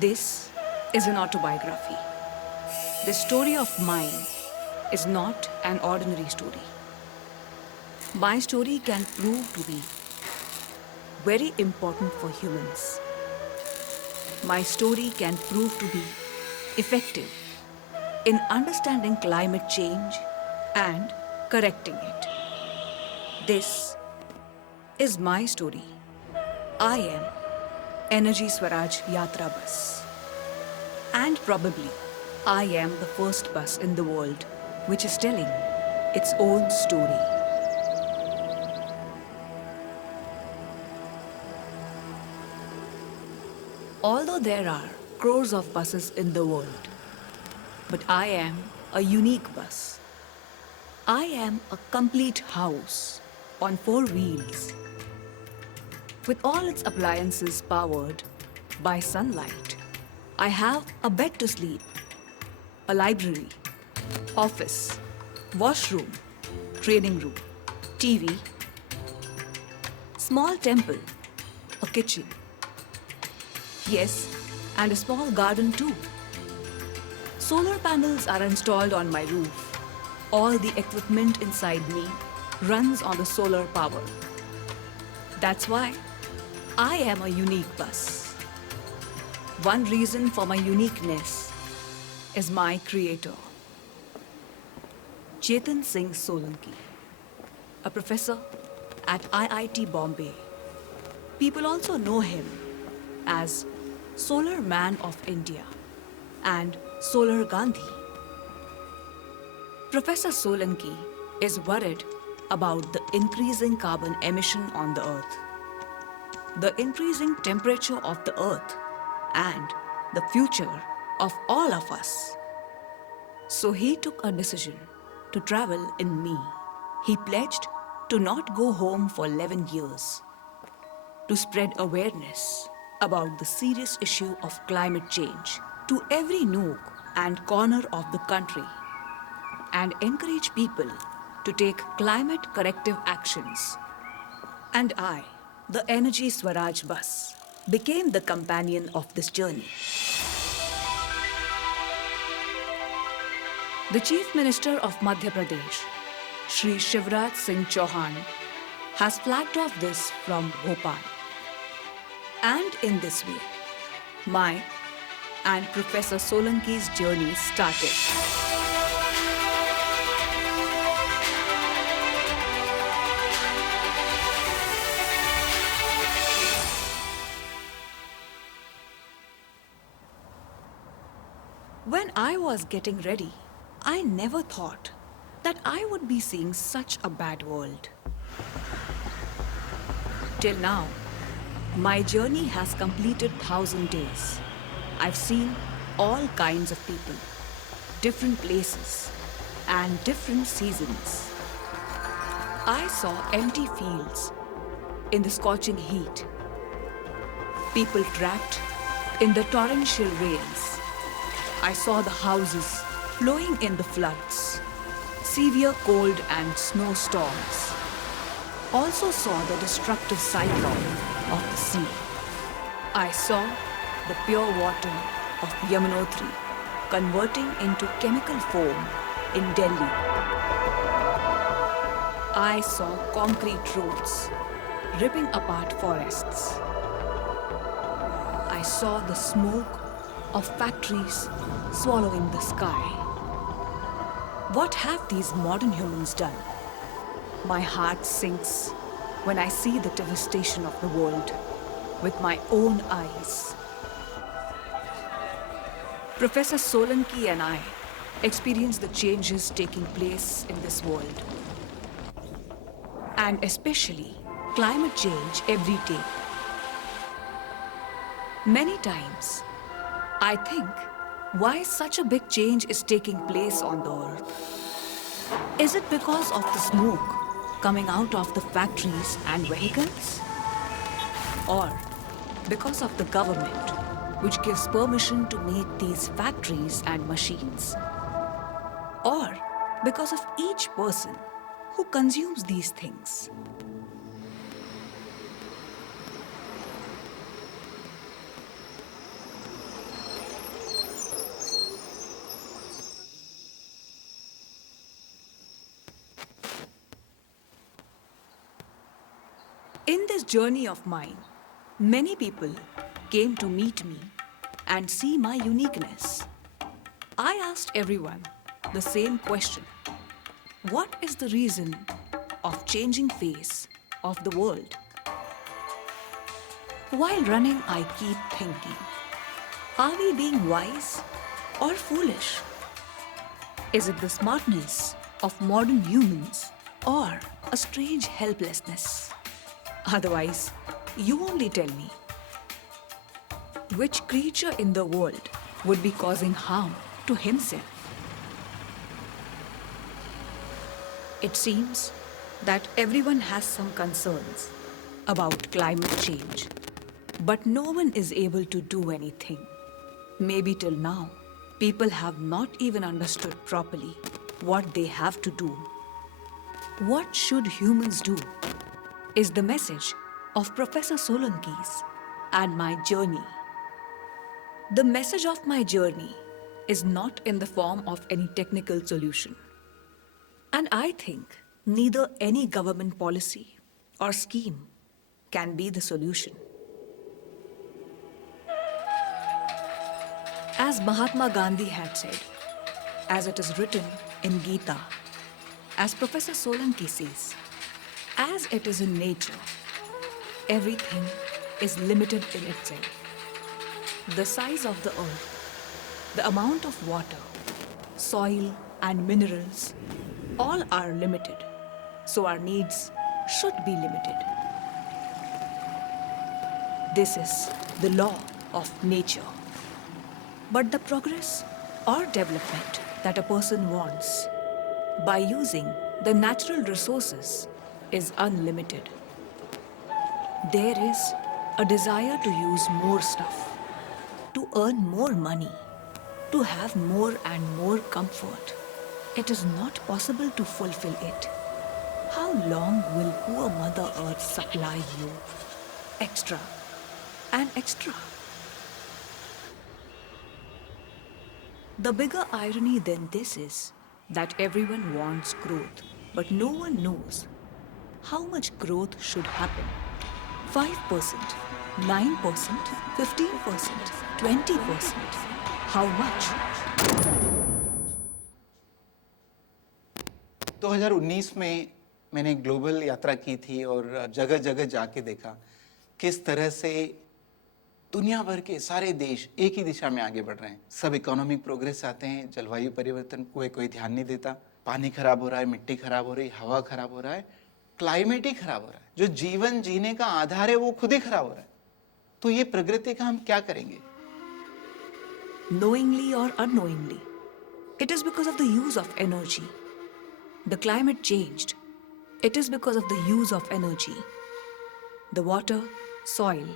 This is an autobiography. The story of mine is not an ordinary story. My story can prove to be very important for humans. My story can prove to be effective in understanding climate change and correcting it. This is my story. I am Energy Swaraj Yatra Bus. And probably I am the first bus in the world which is telling its own story. Although there are crores of buses in the world, but I am a unique bus. I am a complete house on four wheels with all its appliances powered by sunlight. I have a bed to sleep, a library, office, washroom, training room, TV, small temple, a kitchen. Yes, and a small garden too. Solar panels are installed on my roof. All the equipment inside me runs on the solar power. That's why I am a unique bus. One reason for my uniqueness is my creator, Chetan Singh Solanki, a professor at IIT Bombay. People also know him as Solar Man of India and Solar Gandhi. Professor Solanki is worried about the increasing carbon emission on the earth, the increasing temperature of the earth, and the future of all of us. So he took a decision to travel in me. He pledged to not go home for 11 years, to spread awareness about the serious issue of climate change to every nook and corner of the country, and encourage people to take climate corrective actions. And I, the Energy Swaraj bus, became the companion of this journey. The Chief Minister of Madhya Pradesh, Shri Shivraj Singh Chauhan, has flagged off this from Bhopal. And in this way, my and Professor Solanki's journey started. When I was getting ready, I never thought that I would be seeing such a bad world. Till now, my journey has completed 1,000 days. I've seen all kinds of people, different places, and different seasons. I saw empty fields in the scorching heat, people trapped in the torrential rains. I saw the houses flowing in the floods, severe cold and snowstorms. Also saw the destructive cyclone of the sea. I saw the pure water of Yamunotri converting into chemical foam in Delhi. I saw concrete roads ripping apart forests. I saw the smoke of factories swallowing the sky. What have these modern humans done? My heart sinks when I see the devastation of the world with my own eyes. Professor Solanki and I experience the changes taking place in this world, and especially climate change every day. Many times, I think why such a big change is taking place on the earth. Is it because of the smoke coming out of the factories and vehicles? Or because of the government which gives permission to make these factories and machines? Or because of each person who consumes these things? In this journey of mine, many people came to meet me and see my uniqueness. I asked everyone the same question. What is the reason of changing face of the world? While running, I keep thinking, are we being wise or foolish? Is it the smartness of modern humans or a strange helplessness? Otherwise, you only tell me. Which creature in the world would be causing harm to himself? It seems that everyone has some concerns about climate change, but no one is able to do anything. Maybe till now, people have not even understood properly what they have to do. What should humans do is the message of Professor Solanki's and my journey. The message of my journey is not in the form of any technical solution. And I think neither any government policy or scheme can be the solution. As Mahatma Gandhi had said, as it is written in Gita, as Professor Solanki says, as it is in nature, everything is limited in itself. The size of the earth, the amount of water, soil and minerals, all are limited, so our needs should be limited. This is the law of nature. But the progress or development that a person wants by using the natural resources is unlimited. There is a desire to use more stuff, to earn more money, to have more and more comfort. It is not possible to fulfill it. How long will poor Mother Earth supply you extra and extra? The bigger irony than this is that everyone wants growth, but no one knows how much growth should happen. 5%, 9%, 15%, 20%. How much? 2019 में मैंने global यात्रा की थी और जगह जगह जाके देखा किस तरह से दुनिया भर के सारे देश एक ही दिशा में आगे बढ़ रहे हैं। सब इकोनॉमिक प्रोग्रेस चाहते हैं, जलवायु परिवर्तन को कोई ध्यान नहीं देता। पानी खराब हो रहा है, मिट्टी खराब हो रही है, हवा खराब हो रहा है, क्लाइमेट ही खराब हो रहा है। जो जीवन जीने का आधार है वो खुद ही खराब हो रहा है। तो ये प्रकृति का हम क्या करेंगे? Knowingly or unknowingly, it is because of the use of energy. The climate changed. It is because of the use of energy. The water, soil,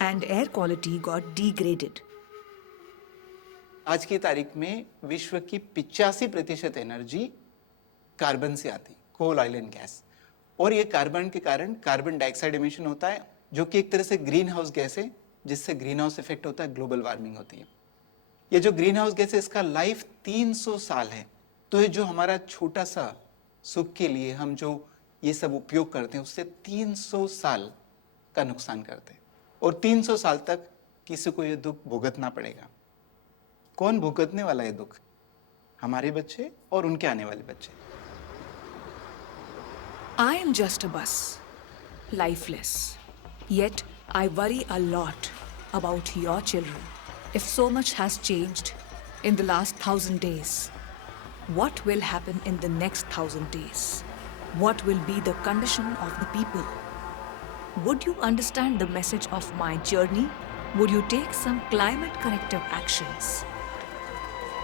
and air quality got degraded. आज की तारीख में विश्व की 85% एनर्जी कार्बन से आती, coal oil and gas. और ये कार्बन के कारण कार्बन डाइऑक्साइड एमिशन होता है, जो कि एक तरह से ग्रीन हाउस गैस है, जिससे ग्रीन हाउस इफेक्ट होता है, ग्लोबल वार्मिंग होती है। ये जो ग्रीन हाउस गैस है, इसका लाइफ 300 साल है। तो ये जो हमारा छोटा सा सुख के लिए हम जो ये सब उपयोग करते हैं, उससे 300 साल का नुकसान करते हैं। और 300 साल तक किसी को ये दुख भुगतना पड़ेगा। कौन भुगतने वाला है दुख? हमारे बच्चे और उनके आने वाले बच्चे। I am just a bus, lifeless. Yet I worry a lot about your children. If so much has changed in the last 1,000 days, what will happen in the next 1,000 days? What will be the condition of the people? Would you understand the message of my journey? Would you take some climate corrective actions?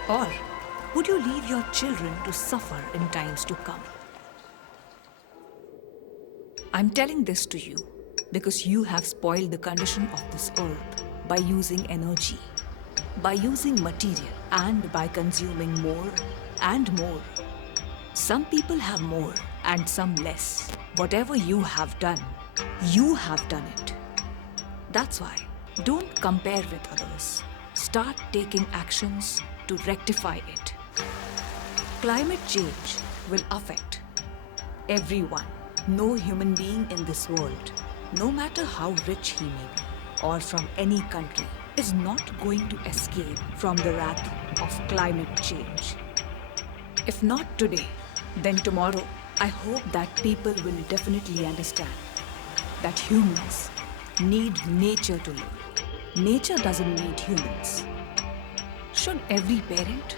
Or would you leave your children to suffer in times to come? I'm telling this to you because you have spoiled the condition of this earth by using energy, by using material, and by consuming more and more. Some people have more and some less. Whatever you have done it. That's why don't compare with others. Start taking actions to rectify it. Climate change will affect everyone. No human being in this world no matter how rich he may be, or from any country, is not going to escape from the wrath of climate change. If not today, then tomorrow, I hope that people will definitely understand that humans need nature to live. Nature doesn't need humans. Should every parent,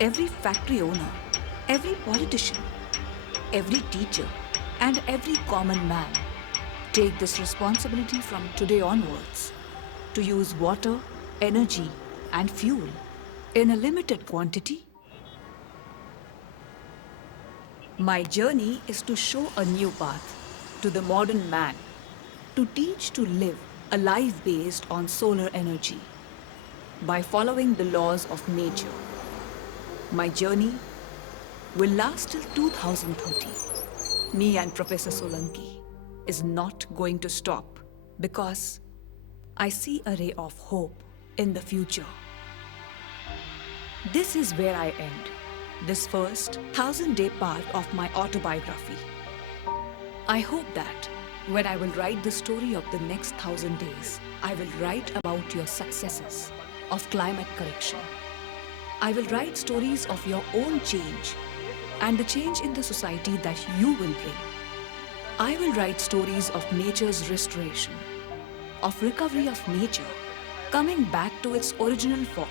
every factory owner, every politician, every teacher, and every common man take this responsibility from today onwards to use water, energy, and fuel in a limited quantity? My journey is to show a new path to the modern man, to teach to live a life based on solar energy by following the laws of nature. My journey will last till 2030. Me and Professor Solanki is not going to stop because I see a ray of hope in the future. This is where I end this first 1,000-day part of my autobiography. I hope that when I will write the story of the next 1,000 days, I will write about your successes of climate correction. I will write stories of your own change and the change in the society that you will bring. I will write stories of nature's restoration, of recovery of nature, coming back to its original form.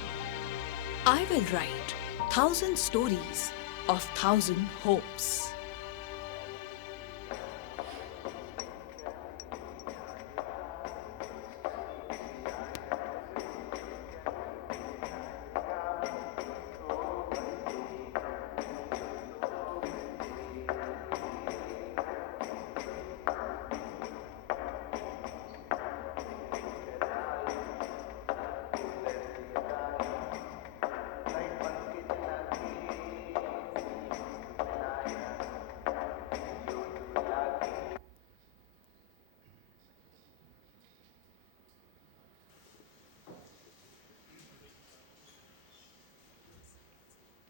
I will write 1,000 stories of 1,000 hopes.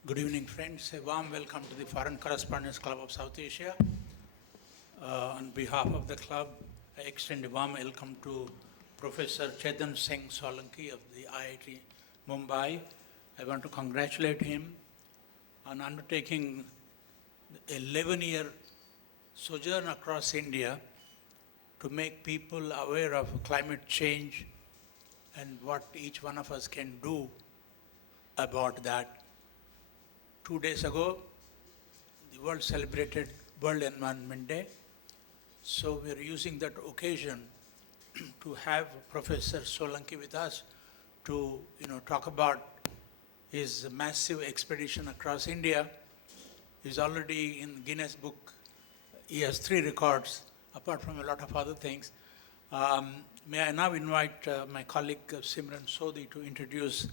Good evening, friends. A warm welcome to the Foreign Correspondents Club of South Asia. On behalf of the club, I extend a warm welcome to Professor Chetan Singh Solanki of the IIT Mumbai. I want to congratulate him on undertaking an 11-year sojourn across India to make people aware of climate change and what each one of us can do about that. 2 days ago, the world celebrated World Environment Day. So we are using that occasion to have Professor Solanki with us to talk about his massive expedition across India. He's already in Guinness Book. He has 3 records, apart from a lot of other things. May I now invite my colleague Simran Sodhi to introduce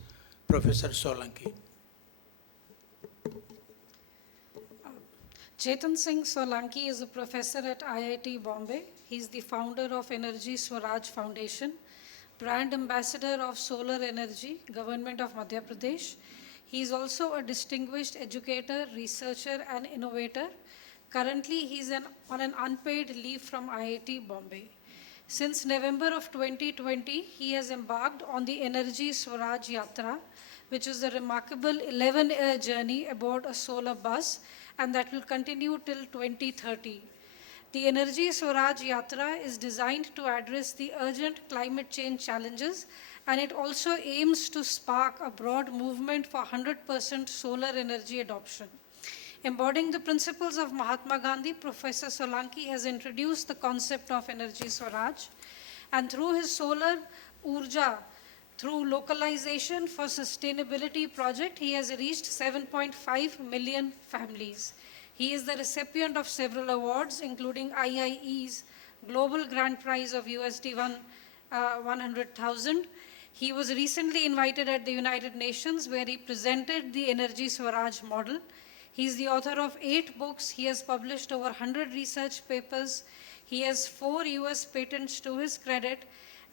Professor Solanki. Chetan Singh Solanki is a professor at IIT Bombay. He's the founder of Energy Swaraj Foundation, brand ambassador of Solar Energy, Government of Madhya Pradesh. He is also a distinguished educator, researcher, and innovator. Currently, he's on an unpaid leave from IIT Bombay. Since November of 2020, he has embarked on the Energy Swaraj Yatra, which is a remarkable 11-year journey aboard a solar bus, and that will continue till 2030. The Energy Swaraj Yatra is designed to address the urgent climate change challenges, and it also aims to spark a broad movement for 100% solar energy adoption. Embodying the principles of Mahatma Gandhi, Professor Solanki has introduced the concept of Energy Swaraj, and through his Solar Urja, through localization for sustainability project, he has reached 7.5 million families. He is the recipient of several awards, including IIE's Global Grand Prize of USD 100,000. He was recently invited at the United Nations, where he presented the Energy Swaraj model. He is the author of 8 books. He has published over 100 research papers. He has 4 US patents to his credit,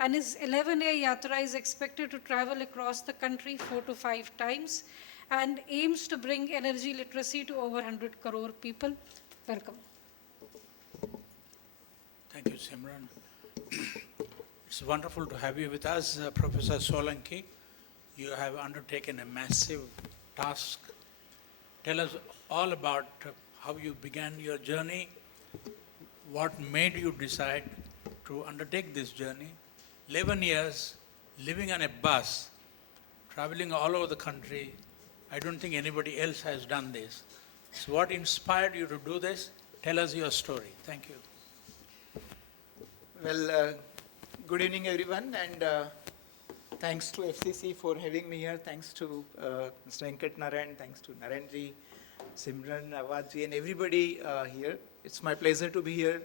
and his 11-year yatra is expected to travel across the country 4 to 5 times and aims to bring energy literacy to over 100 crore people. Welcome. Thank you, Simran. It's wonderful to have you with us, Professor Solanki. You have undertaken a massive task. Tell us all about how you began your journey, what made you decide to undertake this journey. 11 years living on a bus, traveling all over the country. I don't think anybody else has done this. So what inspired you to do this? Tell us your story. Thank you. Well, good evening, everyone, and thanks to FCC for having me here. Thanks to Mr. Venkat Narayan, thanks to Narayanji, Simran, Awadji, and everybody here. It's my pleasure to be here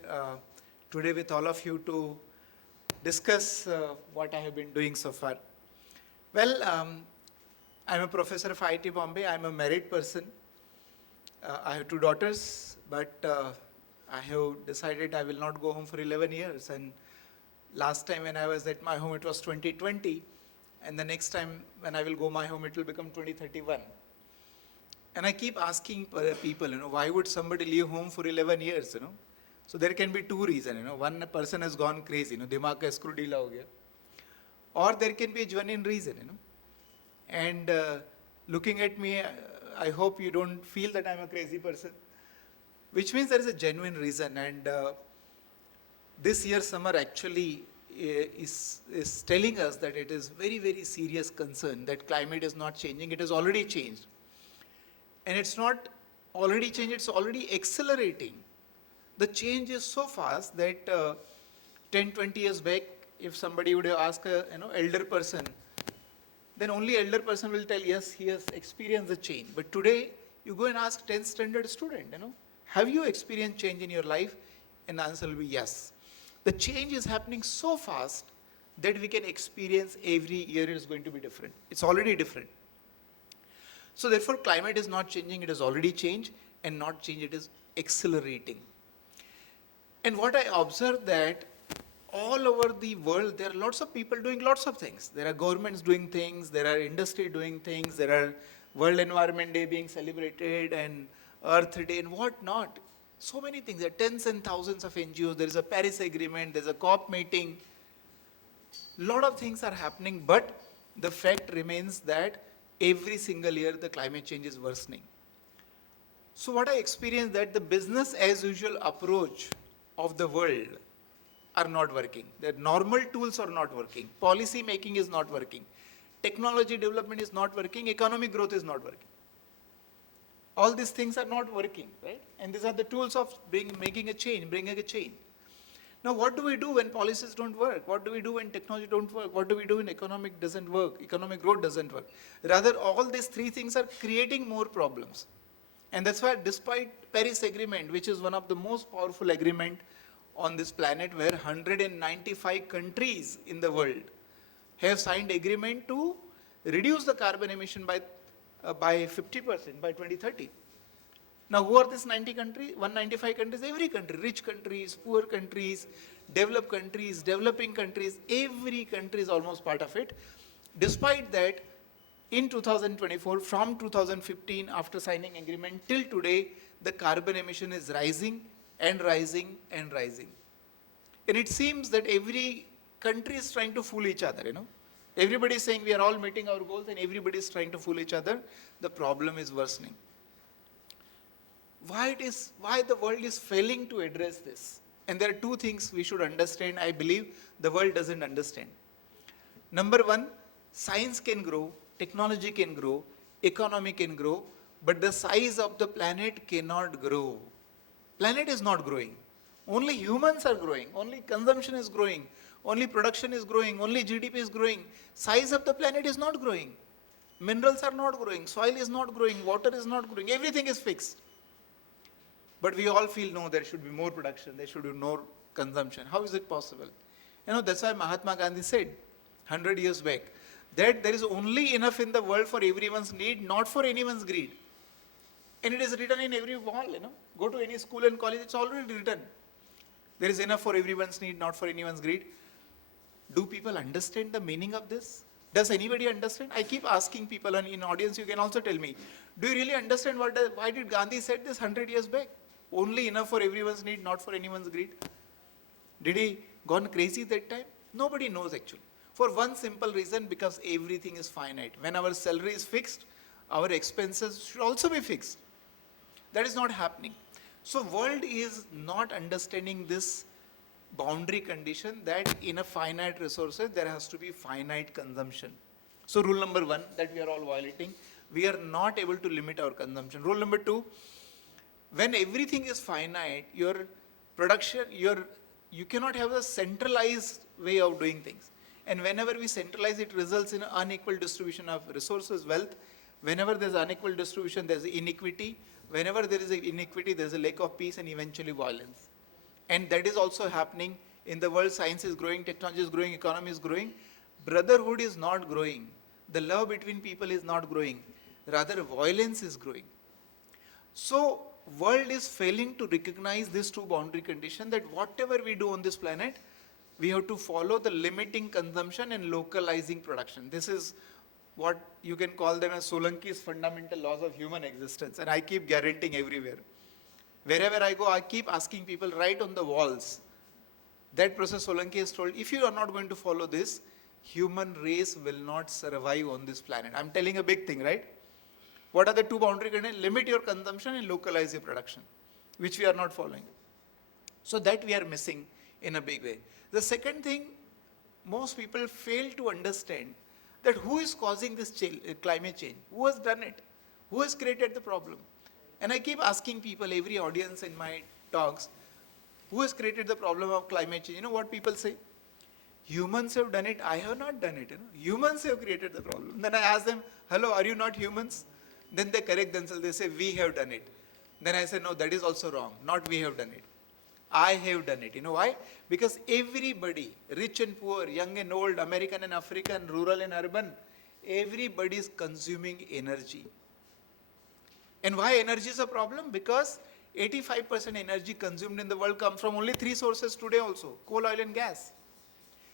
today with all of you to discuss what I have been doing so far. Well, I'm a professor of IIT Bombay. I'm a married person. I have 2 daughters, but I have decided I will not go home for 11 years. And last time when I was at my home, it was 2020. And the next time when I will go my home, it will become 2031. And I keep asking people, why would somebody leave home for 11 years, So there can be 2 reasons, One person has gone crazy, dimag ka screw deela ho gaya. Or there can be a genuine reason, And looking at me, I hope you don't feel that I'm a crazy person, which means there is a genuine reason. And this year's summer actually is telling us that it is very, very serious concern that climate is not changing. It has already changed. And it's not already changed, it's already accelerating. The change is so fast that 10, 20 years back, if somebody would have asked a elder person, then only elder person will tell, yes, he has experienced the change. But today, you go and ask 10th standard student, have you experienced change in your life? And the answer will be yes. The change is happening so fast that we can experience every year is going to be different. It's already different. So therefore, climate is not changing, it has already changed, and not changed, it is accelerating. And what I observe that all over the world, there are lots of people doing lots of things. There are governments doing things, there are industry doing things, there are World Environment Day being celebrated, and Earth Day, and what not. So many things. There are tens and thousands of NGOs, there is a Paris Agreement, there's a COP meeting. Lot of things are happening, but the fact remains that every single year the climate change is worsening. So what I experienced that the business as usual approach of the world are not working. The normal tools are not working. Policy making is not working. Technology development is not working. Economic growth is not working. All these things are not working, right? And these are the tools of making a change, bringing a change. Now, what do we do when policies don't work? What do we do when technology don't work? What do we do when economic doesn't work? Economic growth doesn't work. Rather, all these 3 things are creating more problems. And that's why despite Paris Agreement, which is one of the most powerful agreement on this planet, where 195 countries in the world have signed agreement to reduce the carbon emission by 50% by 2030. Now, who are these 195 countries? Every country, rich countries, poor countries, developed countries, developing countries, every country is almost part of it. Despite that, in 2024, from 2015, after signing agreement till today, the carbon emission is rising and rising and rising. And it seems that every country is trying to fool each other, Everybody is saying we are all meeting our goals and everybody is trying to fool each other. The problem is worsening. Why the world is failing to address this? And there are 2 things we should understand. I believe the world doesn't understand. Number 1, science can grow, technology can grow, economy can grow, but the size of the planet cannot grow. Planet is not growing. Only humans are growing. Only consumption is growing. Only production is growing. Only GDP is growing. Size of the planet is not growing. Minerals are not growing. Soil is not growing. Water is not growing. Everything is fixed. But we all feel, no, there should be more production. There should be more consumption. How is it possible? That's why Mahatma Gandhi said 100 years back that there is only enough in the world for everyone's need, not for anyone's greed. And it is written in every wall, Go to any school and college, it's already written. There is enough for everyone's need, not for anyone's greed. Do people understand the meaning of this? Does anybody understand? I keep asking people, and in audience you can also tell me, do you really understand why did Gandhi said this 100 years back? Only enough for everyone's need, not for anyone's greed. Did he gone crazy that time? Nobody knows actually. For one simple reason, because everything is finite. When our salary is fixed, our expenses should also be fixed. That is not happening. So world is not understanding this boundary condition that in a finite resources there has to be finite consumption. So rule number 1 that we are all violating, we are not able to limit our consumption. Rule number 2, when everything is finite, your production, you cannot have a centralized way of doing things. And whenever we centralize, it results in an unequal distribution of resources, wealth. Whenever there's unequal distribution, there's inequity. Whenever there is inequity, there's a lack of peace and eventually violence. And that is also happening in the world. Science is growing, technology is growing, economy is growing. Brotherhood is not growing. The love between people is not growing. Rather, violence is growing. So, world is failing to recognize this two boundary condition that whatever we do on this planet, we have to follow the limiting consumption and localizing production. This is what you can call them as Solanki's fundamental laws of human existence. And I keep guaranteeing everywhere. Wherever I go, I keep asking people right on the walls. That Professor Solanki has told, if you are not going to follow this, human race will not survive on this planet. I'm telling a big thing, right? What are the two boundary conditions? Limit your consumption and localize your production, which we are not following. So that we are missing in a big way. The second thing, most people fail to understand that who is causing this climate change? Who has done it? Who has created the problem? And I keep asking people, every audience in my talks, who has created the problem of climate change? You know what people say? Humans have done it, I have not done it. Humans have created the problem. Then I ask them, hello, are you not humans? Then they correct themselves, they say, we have done it. Then I say, no, that is also wrong. Not we have done it. I have done it. You know why? Because everybody, rich and poor, young and old, American and African, rural and urban, everybody is consuming energy. And why energy is a problem? Because 85% energy consumed in the world comes from only three sources today also: coal, oil and gas.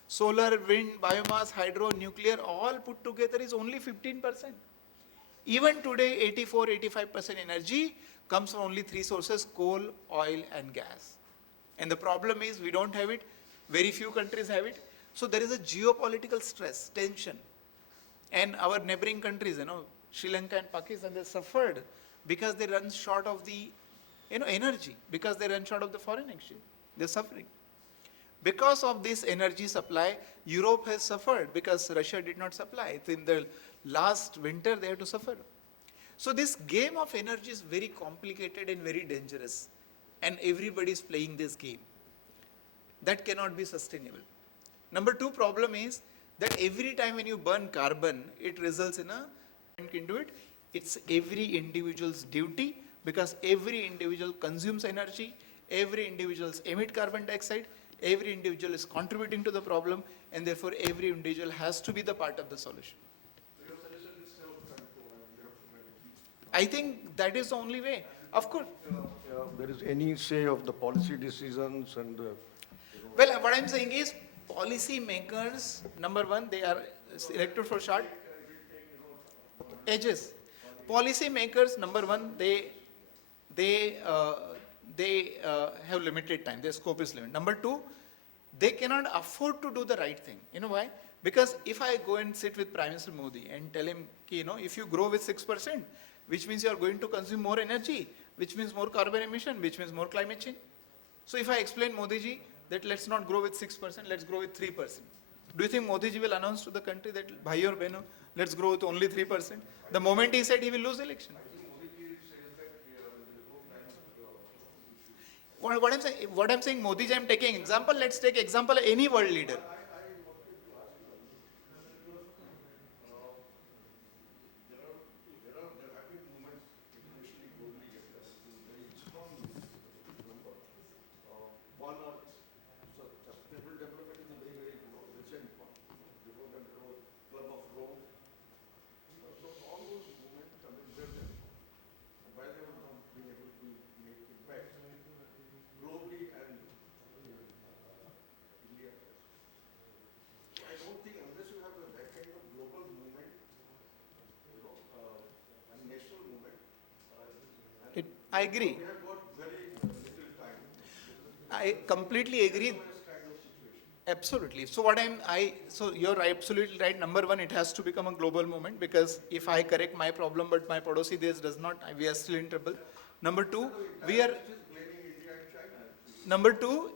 Solar, wind, biomass, hydro, nuclear, all put together is only 15%. Even today, 84-85% energy comes from only three sources: coal, oil and gas. And the problem is we don't have it. Very few countries have it. So there is a geopolitical stress, tension. And our neighboring countries, Sri Lanka and Pakistan, they suffered because they run short of the energy, because they run short of the foreign exchange. They're suffering. Because of this energy supply, Europe has suffered because Russia did not supply. In the last winter, they had to suffer. So this game of energy is very complicated and very dangerous. And everybody is playing this game. That cannot be sustainable. Number two problem is that every time when you burn carbon, it results in into it. It's every individual's duty, because every individual consumes energy, every individual emits carbon dioxide, every individual is contributing to the problem, and therefore every individual has to be the part of the solution. I think that is the only way. Of course. There is any say of the policy decisions and Well, what I'm saying is, policy makers, number one, they are elected for short ages. Policy makers, number one, they have limited time. Their scope is limited. Number two, they cannot afford to do the right thing. You know why? Because if I go and sit with Prime Minister Modi and tell him, if you grow with 6%, which means you are going to consume more energy, which means more carbon emission, which means more climate change. So if I explain Modi ji that let's not grow with 6%, let's grow with 3%. Do you think Modi ji will announce to the country that, bhai aur behno, let's grow with only 3%? The moment he said, he will lose election. What I'm saying, Modi ji, I'm taking example. Let's take example of any world leader. I agree. I completely agree. Absolutely. So you're absolutely right. Number one, it has to become a global movement, because if I correct my problem but my Padosi Desh does not, we are still in trouble. Number two, we are, number two,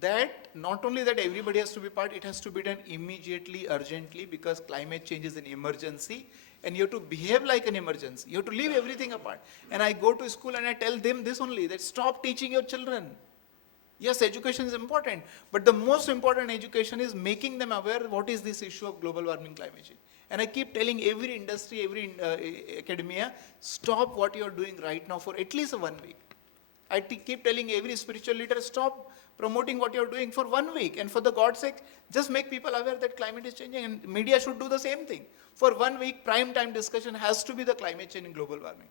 that not only that everybody has to be part, it has to be done immediately, urgently, because climate change is an emergency and you have to behave like an emergency. You have to leave everything apart. And I go to school and I tell them this only, that stop teaching your children. Yes, education is important, but the most important education is making them aware what is this issue of global warming, climate change. And I keep telling every industry, every academia, stop what you are doing right now for at least 1 week. I keep telling every spiritual leader, stop promoting what you're doing for 1 week. And for the God's sake, just make people aware that climate is changing. And media should do the same thing. For 1 week, prime time discussion has to be the climate change and global warming.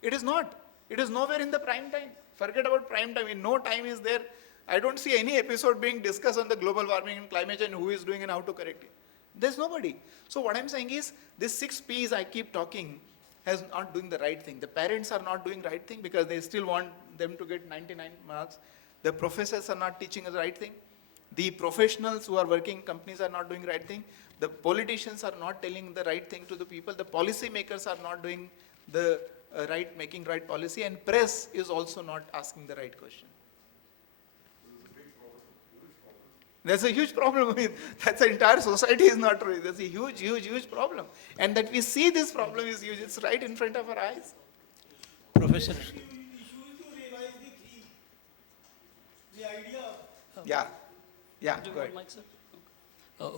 It is not. It is nowhere in the prime time. Forget about prime time. In no time is there. I don't see any episode being discussed on the global warming and climate change, who is doing and how to correct it. There's nobody. So what I'm saying is, this 6 P's I keep talking has not doing the right thing. The parents are not doing the right thing because they still want them to get 99 marks. The professors are not teaching the right thing. The professionals who are working in companies are not doing the right thing. The politicians are not telling the right thing to the people. The policy makers are not doing the making right policy, and press is also not asking the right question. That's a huge problem. That's the entire society is not true. That's a huge, huge, huge problem. And that we see this problem is huge. It's right in front of our eyes. Professor, Yeah. Yeah, go ahead.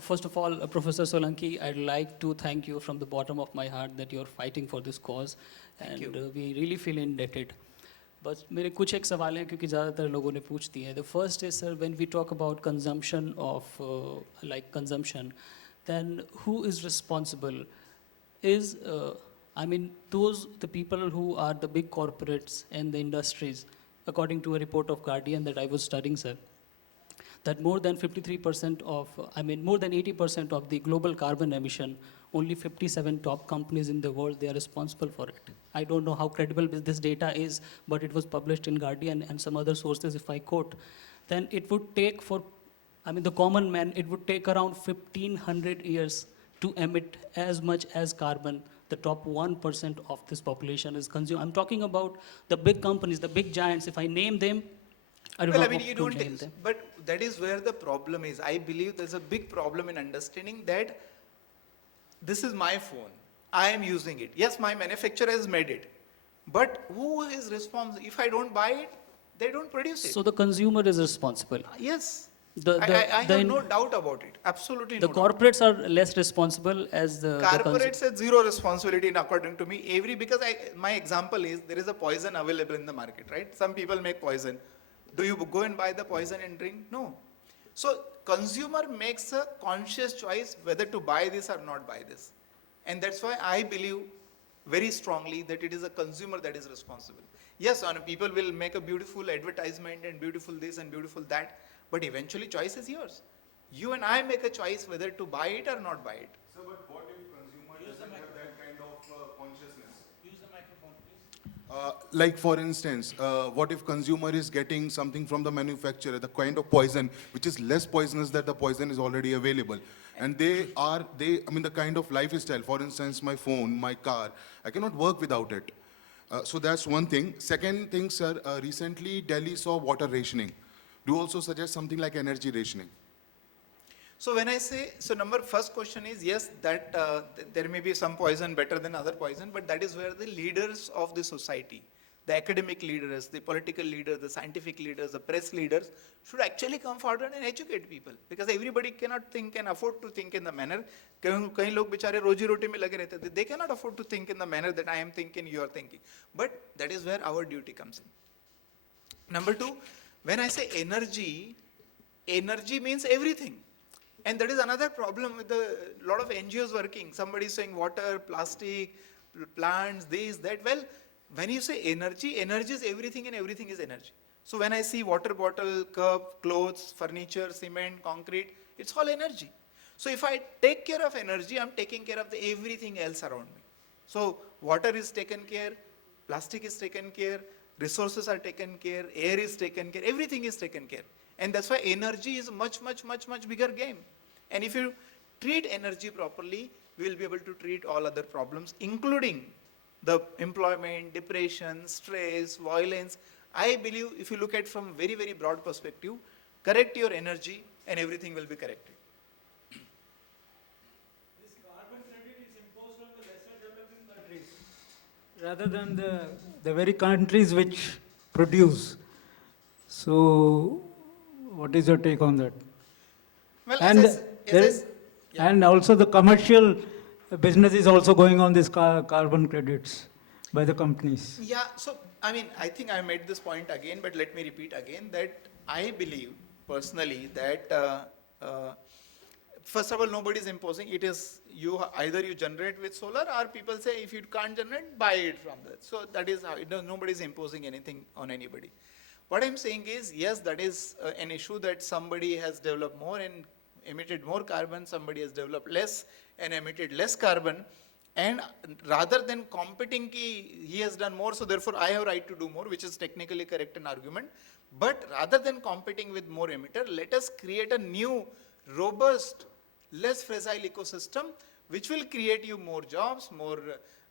First of all, Professor Solanki, I'd like to thank you from the bottom of my heart that you're fighting for this cause. Thank and you. We really feel indebted. बस मेरे कुछ एक सवाल हैं क्योंकि ज़्यादातर लोगों ने पूछ दिए हैं. The first is, sir, when we talk about consumption of consumption, then who is responsible? Is the people who are the big corporates and the industries, according to a report of Guardian that I was studying, sir, that more than 80% of the global carbon emission, only 57 top companies in the world, they are responsible for it. I don't know how credible this data is, but it was published in Guardian and some other sources, if I quote. Then it would take the common man, it would take around 1,500 years to emit as much as carbon the top 1% of this population is consumed. I'm talking about the big companies, the big giants. If I name them, I don't know how you to don't, name them. but that is where the problem is. I believe there's a big problem in understanding that this is my phone. I am using it. Yes, my manufacturer has made it. But who is responsible? If I don't buy it, they don't produce it. So the consumer is responsible. Yes. The I have no doubt about it. Absolutely The no doubt. corporates are less responsible as the Corporates have zero responsibility, according to me. Because my example is, there is a poison available in the market, right? Some people make poison. Do you go and buy the poison and drink? No. So consumer makes a conscious choice whether to buy this or not buy this. And that's why I believe very strongly that it is a consumer that is responsible. Yes, people will make a beautiful advertisement and beautiful this and beautiful that, but eventually choice is yours. You and I make a choice whether to buy it or not buy it. So, but what if consumer doesn't have that kind of consciousness? use the microphone, please. Like for instance, what if consumer is getting something from the manufacturer, the kind of poison which is less poisonous than the poison is already available, and the kind of lifestyle, for instance, my phone, my car, I cannot work without it. So that's one thing. Second thing, sir, recently Delhi saw water rationing. Do you also suggest something like energy rationing? So when I say, first question is, yes, that there may be some poison better than other poison, but that is where the leaders of the society, the academic leaders, the political leaders, the scientific leaders, the press leaders, should actually come forward and educate people. Because everybody cannot think and afford to think in the manner, kahin log bichare roji roti mein lage rehte hain, they cannot afford to think in the manner that I am thinking, you are thinking. But that is where our duty comes in. Number two, when I say energy, energy means everything. And that is another problem with a lot of NGOs working. Somebody is saying water, plastic, plants, this, that. Well, when you say energy, energy is everything and everything is energy. So when I see water bottle, cup, clothes, furniture, cement, concrete, it's all energy. So if I take care of energy, I'm taking care of everything else around me. So water is taken care, plastic is taken care, resources are taken care, air is taken care, everything is taken care. And that's why energy is a much bigger game. And if you treat energy properly, we will be able to treat all other problems, including the employment, depression, stress, violence. I believe if you look at from very broad perspective, correct your energy and everything will be corrected. This carbon credit is imposed on the lesser developing countries rather than the very countries which produce. So, what is your take on that? Well, And, as I s- yeah. and also the commercial business is also going on these carbon credits by the companies. Yeah, so I mean, I think I made this point again, but let me repeat again that I believe personally that first of all, nobody is imposing. It is either you generate with solar, or people say if you can't generate, buy it from that. So that is how nobody is imposing anything on anybody. What I'm saying is, yes, that is an issue that somebody has developed more and emitted more carbon, somebody has developed less and emitted less carbon. And rather than competing he has done more, so therefore I have right to do more, which is technically correct an argument. But rather than competing with more emitter, let us create a new, robust, less fragile ecosystem, which will create you more jobs, more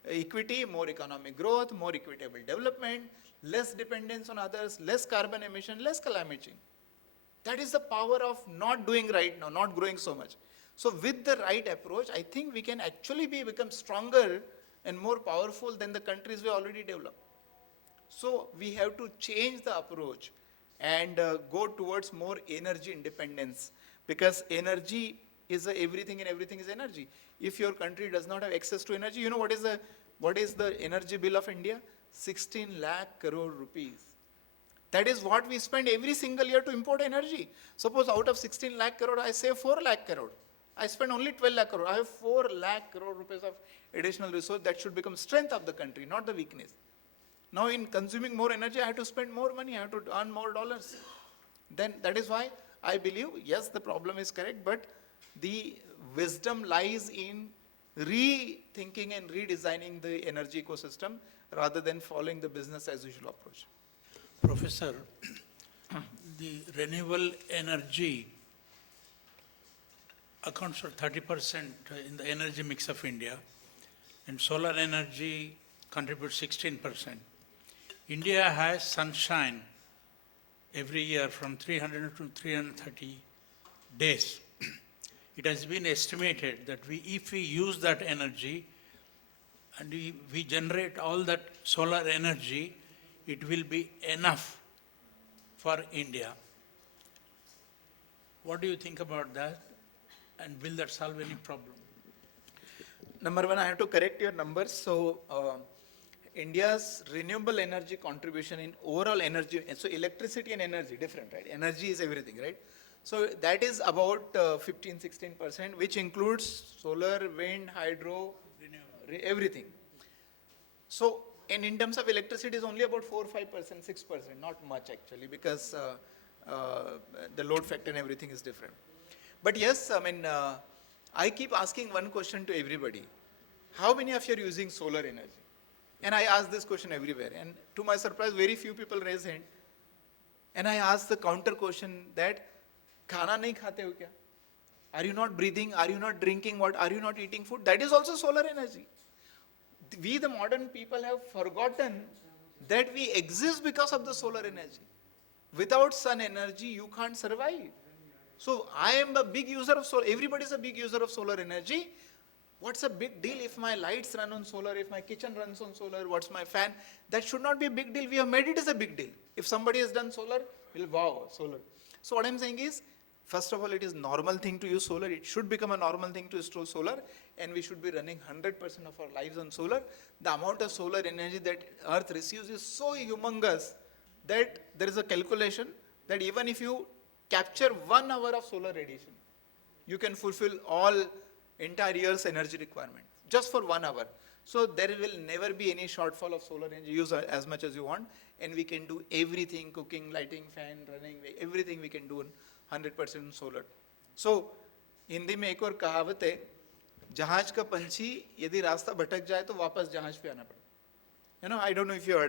equity, more economic growth, more equitable development, less dependence on others, less carbon emission, less climate change. That is the power of not doing right now, not growing so much. So with the right approach, I think we can actually become stronger and more powerful than the countries we already developed. So we have to change the approach and go towards more energy independence, because energy is everything and everything is energy. If your country does not have access to energy, you know what is the energy bill of India? 16 lakh crore rupees. That is what we spend every single year to import energy. Suppose out of 16 lakh crore, I save 4 lakh crore. I spend only 12 lakh crore. I have 4 lakh crore rupees of additional resource that should become strength of the country, not the weakness. Now in consuming more energy, I have to spend more money, I have to earn more dollars. Then that is why I believe, yes, the problem is correct, but the wisdom lies in rethinking and redesigning the energy ecosystem rather than following the business as usual approach. Professor, the renewable energy accounts for 30% in the energy mix of India, and solar energy contributes 16%. India has sunshine every year from 300 to 330 days. It has been estimated that if we use that energy and we generate all that solar energy, it will be enough for India. What do you think about that? And will that solve any problem? Number one, I have to correct your numbers. So India's renewable energy contribution in overall energy, so electricity and energy, different, right? Energy is everything, right? So that is about 15-16%, which includes solar, wind, hydro, everything. So, and in terms of electricity, is only about 4-5%, 6%, not much actually, because the load factor and everything is different. But yes, I mean, I keep asking one question to everybody. How many of you are using solar energy? And I ask this question everywhere. And to my surprise, very few people raise hand. And I ask the counter question that, khana nahi khate ho kya? Are you not breathing? Are you not drinking? What? Are you not eating food? That is also solar energy. We, the modern people, have forgotten that we exist because of the solar energy. Without sun energy, you can't survive. So I am a big user of solar. Everybody is a big user of solar energy. What's a big deal if my lights run on solar, if my kitchen runs on solar, what's my fan? That should not be a big deal. We have made it as a big deal. If somebody has done solar, we'll wow, solar. So what I'm saying is, first of all, it is normal thing to use solar. It should become a normal thing to store solar, and we should be running 100% of our lives on solar. The amount of solar energy that Earth receives is so humongous that there is a calculation that even if you capture 1 hour of solar radiation, you can fulfill all entire year's energy requirement just for 1 hour. So there will never be any shortfall of solar energy. Use as much as you want, and we can do everything: cooking, lighting, fan, running, everything we can do 100% solar. So Hindi में एक और कहावत है, जहाज का पंछी यदि रास्ता भटक जाए तो वापस जहाज पे आना पड़ता है. You know, I don't know if you heard.